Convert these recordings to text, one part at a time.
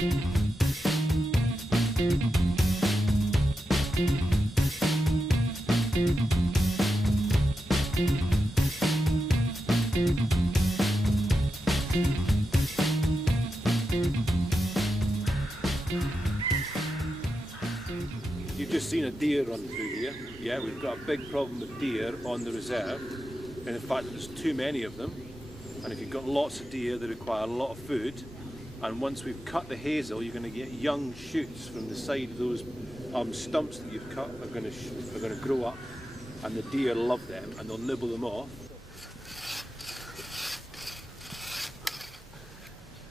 You've just seen a deer run through here. Yeah, we've got a big problem with deer on the reserve, and in fact there's too many of them. And if you've got lots of deer, they require a lot of food. And once we've cut the hazel, you're going to get young shoots from the side of those stumps that you've cut are going to grow up, and the deer love them, and they'll nibble them off.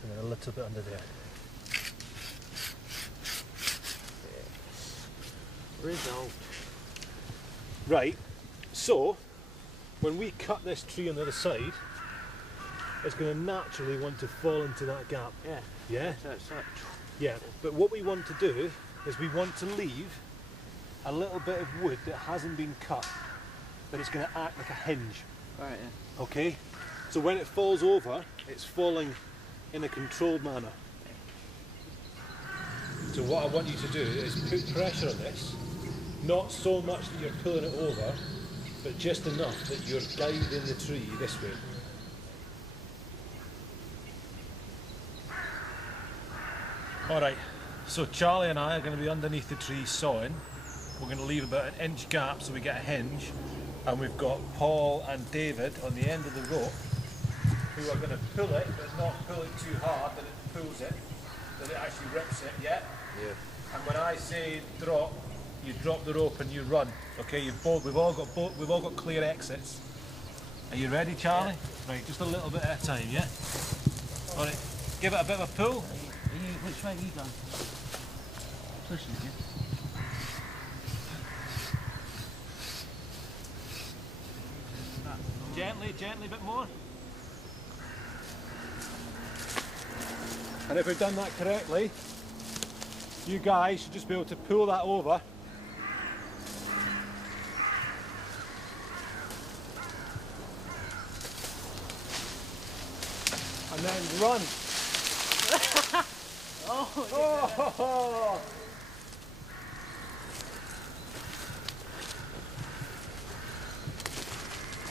And then a little bit under there. Result. Right, so when we cut this tree on the other side, it's going to naturally want to fall into that gap. Yeah. Yeah? So. Yeah, but what we want to do is we want to leave a little bit of wood that hasn't been cut, but it's going to act like a hinge. Right, yeah. Okay? So when it falls over, it's falling in a controlled manner. So what I want you to do is put pressure on this, not so much that you're pulling it over, but just enough that you're guiding the tree this way. Alright, so Charlie and I are going to be underneath the tree sawing. We're going to leave about an inch gap so we get a hinge, and we've got Paul and David on the end of the rope who are going to pull it, but not pull it too hard that it pulls it, that it actually rips it, yeah? Yeah. And when I say drop, you drop the rope and you run. Okay, we've all got clear exits. Are you ready, Charlie? Yeah. Right, just a little bit at a time, yeah? Alright, give it a bit of a pull. Which way are you going? Pushing it, yeah? Gently, a bit more. And if we've done that correctly, you guys should just be able to pull that over. And then run. Oh.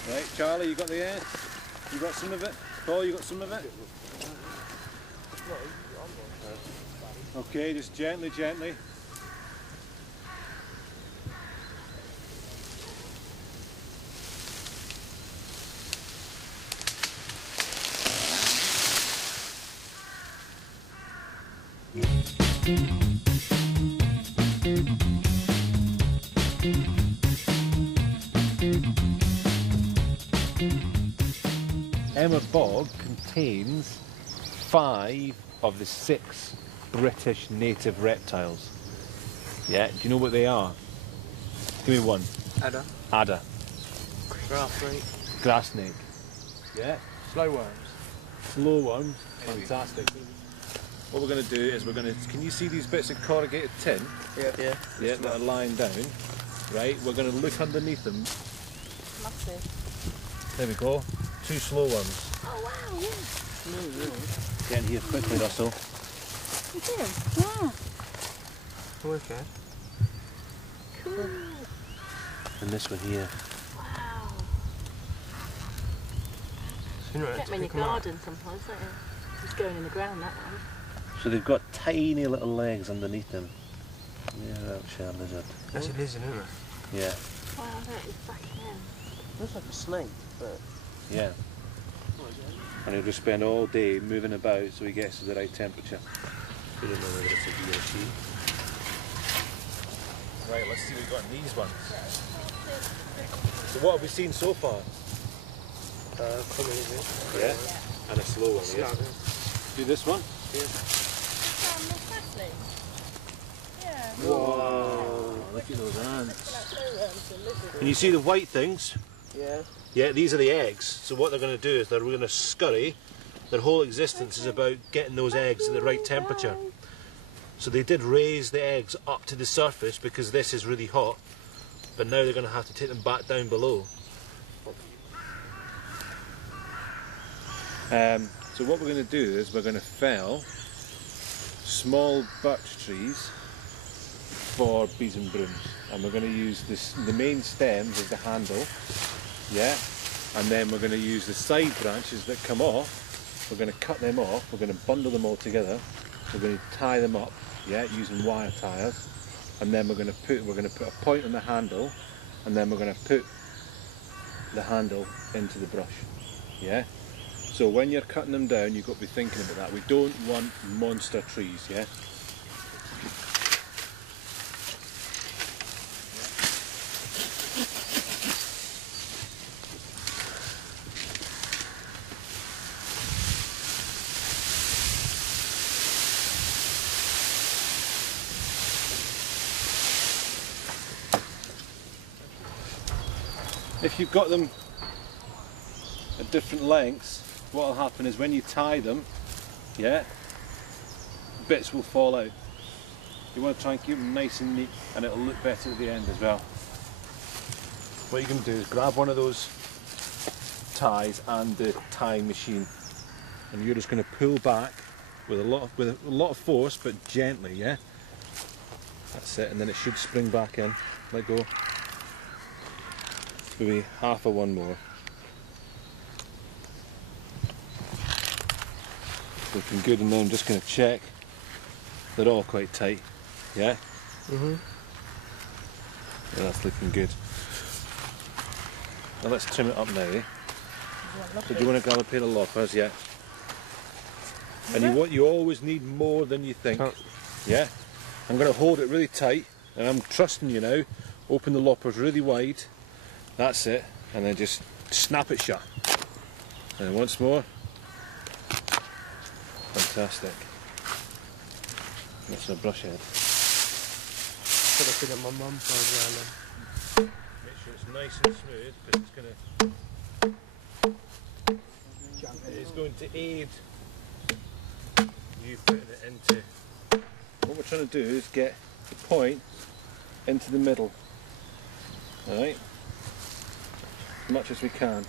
Right, Charlie, you got the air? You got some of it? Paul, you got some of it? Okay, just gently. Emma Bog contains 5 of the 6 British native reptiles. Yeah, do you know what they are? Give me one. Adder. Adder. Grass snake. Grass snake. Yeah. Slow worms. Slow worms. Fantastic. What we're going to do is can you see these bits of corrugated tin? Yeah. Yeah, that are lying down. Right, we're going to look underneath them. Massive. There we go. 2 slow worms. Oh wow, yeah. Get in here quickly, Russell. You did? Yeah. Okay. Cool. And this one here. Wow. Sooner Get them in your garden sometimes, don't you? Just going in the ground, that one. So they've got tiny little legs underneath them. Yeah, that's a lizard. That's a lizard, isn't it? Yeah. Wow, that is back in. Looks like a snake, but... Yeah. And he'll just spend all day moving about so he gets to the right temperature. We don't know whether it's a he or she. Right, let's see what we've got in these ones. So what have we seen so far? Yeah. And a slow one, yeah. Do this one? Yeah. Whoa, look at those ants. And you see the white things? Yeah. Yeah, these are the eggs. So what they're going to do is they're going to scurry. Their whole existence is about getting those eggs at the right temperature. So they did raise the eggs up to the surface because this is really hot, but now they're going to have to take them back down below. So what we're going to do is we're going to fell small birch trees for bees and brooms, and we're going to use the main stems as the handle, yeah, and then we're going to use the side branches that come off. We're going to cut them off, we're going to bundle them all together, we're going to tie them up, yeah, using wire ties, and then we're going to put a point on the handle, and then we're going to put the handle into the brush, yeah. So when you're cutting them down, you've got to be thinking about that. We don't want monster trees, yeah. If you've got them at different lengths, what will happen is when you tie them, yeah, bits will fall out. You want to try and keep them nice and neat, and it'll look better at the end as well. What you can do is grab one of those ties and the tying machine, and you're just going to pull back with a lot of force, but gently, yeah. That's it, and then it should spring back in. Let go. Maybe half of one more. Looking good, and then I'm just going to check they're all quite tight. Yeah? Yeah, that's looking good. Now let's trim it up now, eh? So do you want to grab a pair of loppers? Yeah. And you always need more than you think. Yeah? I'm going to hold it really tight, and I'm trusting you now. Open the loppers really wide. That's it, and then just snap it shut. And then once more. Fantastic. That's a brush head. Should have been at my mum's house. Make sure it's nice and smooth, because it's going to aid you putting it into. What we're trying to do is get the point into the middle. Alright? As much as we can.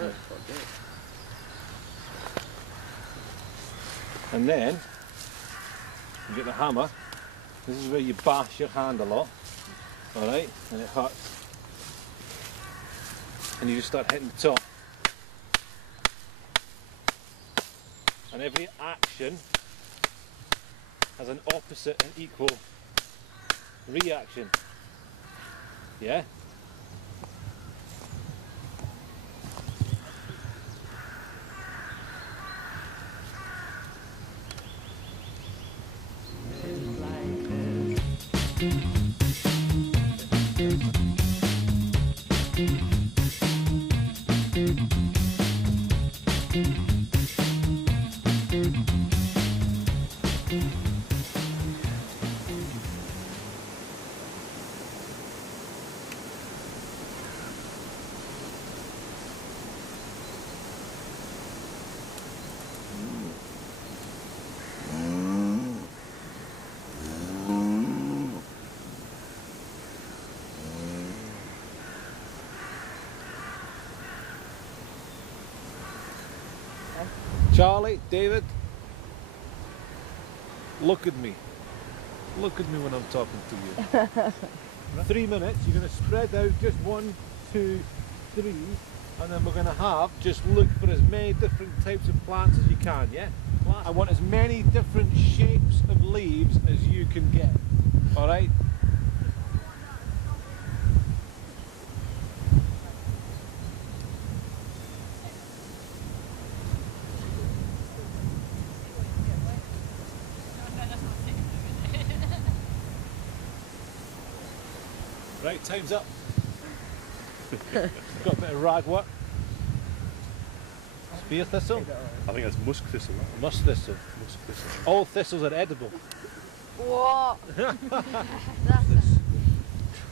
Oh, and then you get the hammer. This is where you bash your hand a lot. Alright? And it hurts. And you just start hitting the top. And every action has an opposite and equal reaction. Yeah? Charlie, David, look at me. Look at me when I'm talking to you. 3 minutes, you're going to spread out just 1, 2, 3, and then we're going to have, just look for as many different types of plants as you can, yeah? I want as many different shapes of leaves as you can get, alright? Right, time's up. Got a bit of ragwort. Spear thistle? I think that's musk thistle. Musk thistle. Musk thistle. All thistles are edible. What?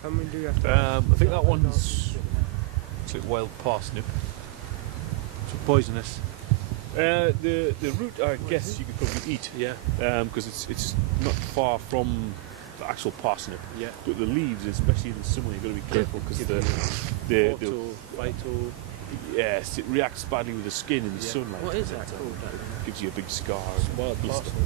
How many do you have to I think that one's it's like wild parsnip. So poisonous. The root, I guess you could probably eat. Yeah. Because it's not far from the actual parsnip. Yeah. But the leaves, especially in the summer, you've got to be careful because the phyto. yes, it reacts badly with the skin in the sunlight. What is that called? It gives you a big scar. Wild blister. parsnip.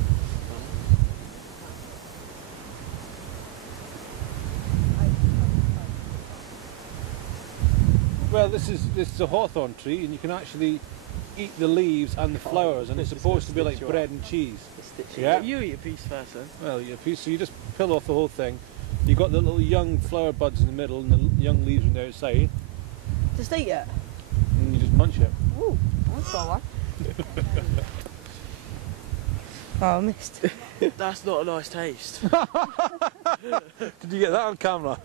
Well, this is a hawthorn tree, and you can actually eat the leaves and the flowers, and it's supposed to be like bread and cheese. Yeah. You eat a piece first then. Well, you piece, so you just peel off the whole thing. You got the little young flower buds in the middle, and the young leaves on the outside, Just eat it. and you just munch it. Ooh, that's all right. Oh, I missed. That's not a nice taste. Did you get that on camera?